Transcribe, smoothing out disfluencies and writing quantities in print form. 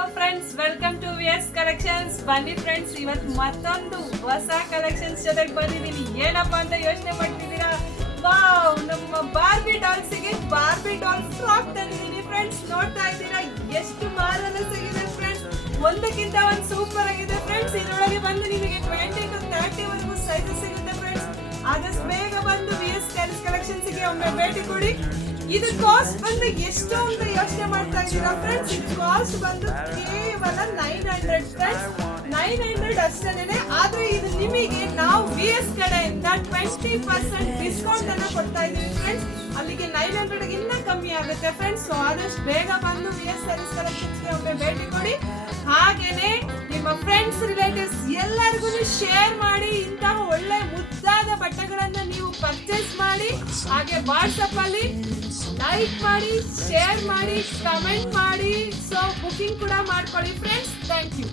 Hello friends, welcome to VS collections. ಬನ್ನಿ friends, ಇವತ್ತು ಮತ್ತೊಂದು ಹೊಸ ಕಲೆಕ್ಷನ್ಸ್ ಜೊತೆಗೆ ಬಂದಿದ್ದೀನಿ. ಏನಪ್ಪಾ ಅಂತ ಯೋಚನೆ ಮಾಡ್ತಿದ್ದೀರಾ? ವಾವ್, ನಮ್ಮ ಬಾರ್ಬಿ ಡಾಲ್ಸ್ಗೆ ಬಾರ್ಬಿ ಡಾಲ್ ಫ್ರಾಕ್ ತಂದಿದ್ದೀನಿ ಫ್ರೆಂಡ್ಸ್. ನೋಡ್ತಾ ಇದ್ದೀರಾ ಎಷ್ಟು ಮಾರನೆಸ್ ಆಗಿದೆ ಫ್ರೆಂಡ್ಸ್. ಒಂದಕ್ಕಿಂತ ಒಂದು ಸೂಪರ್ ಆಗಿದೆ ಫ್ರೆಂಡ್ಸ್. ಇದರೊಳಗೆ ಬಂದು ನಿಮಗೆ 20 to 30 ವರೆಗೂ ಸೈಜಸ್ ಸಿಗುತ್ತೆ ಫ್ರೆಂಡ್ಸ್. ಆದಷ್ಟು ಬೇಗ ಬಂದು ವಿಎಸ್ ಕಲೆಕ್ಷನ್ಸ್ಗೆ ಒಮ್ಮೆ ಭೇಟಿ ಕೊಡಿ. ಇದು ಕಾಸ್ಟ್ ಬಂದು ಎಷ್ಟು ಅಂತ ಯೋಚನೆ ಮಾಡ್ತಾ ಇದ್ದೀರಾ ಫ್ರೆಂಡ್ಸ್? ಇದು ಕಾಸ್ಟ್ ಬಂದು ಕೇವಲ 900 ಫ್ರೆಂಡ್ಸ್. 900 ಅಷ್ಟೇನೆ. ಆದ್ರೆ ಇದು ನಿಮಗೆ ನಾವು ವಿಎಸ್ ಕಡೆಯಿಂದ 20% ಡಿಸ್ಕೌಂಟ್ ಅನ್ನ ಕೊಡ್ತಾ ಇದೀವಿ ಫ್ರೆಂಡ್ಸ್. ಅಲ್ಲಿಗೆ 900 ಗಿನ್ನ ಕಮ್ಮಿ ಆಗುತ್ತೆ ಫ್ರೆಂಡ್ಸ್. ಸೊ ಆದಷ್ಟು ಬೇಗ ಬಂದು ವಿಎಸ್ ಸ್ಯಾರೀಸ್ ಕಲೆಕ್ಷನ್ಸ್ಗೆ ಒಮ್ಮೆ ಭೇಟಿ ಕೊಡಿ. ಹಾಗೇನೆ ನಿಮ್ಮ ಫ್ರೆಂಡ್ಸ್, ರಿಲೇಟಿವ್ಸ್ ಎಲ್ಲರಿಗೂ ಶೇರ್ ಮಾಡಿ. ಇಂತಹ ಒಳ್ಳೆ ಮುದ್ದಾದ ಬಟ್ಟೆಗಳನ್ನ ನೀವು ಪರ್ಚೇಸ್ ಮಾಡಿ. ಹಾಗೆ ವಾಟ್ಸಪ್ ಅಲ್ಲಿ ಲೈಕ್ ಮಾಡಿ, ಶೇರ್ ಮಾಡಿ, ಕಮೆಂಟ್ ಮಾಡಿ. ಸೊ ಬುಕಿಂಗ್ ಕೂಡ ಮಾಡ್ಕೊಳ್ಳಿ ಫ್ರೆಂಡ್ಸ್. Thank you.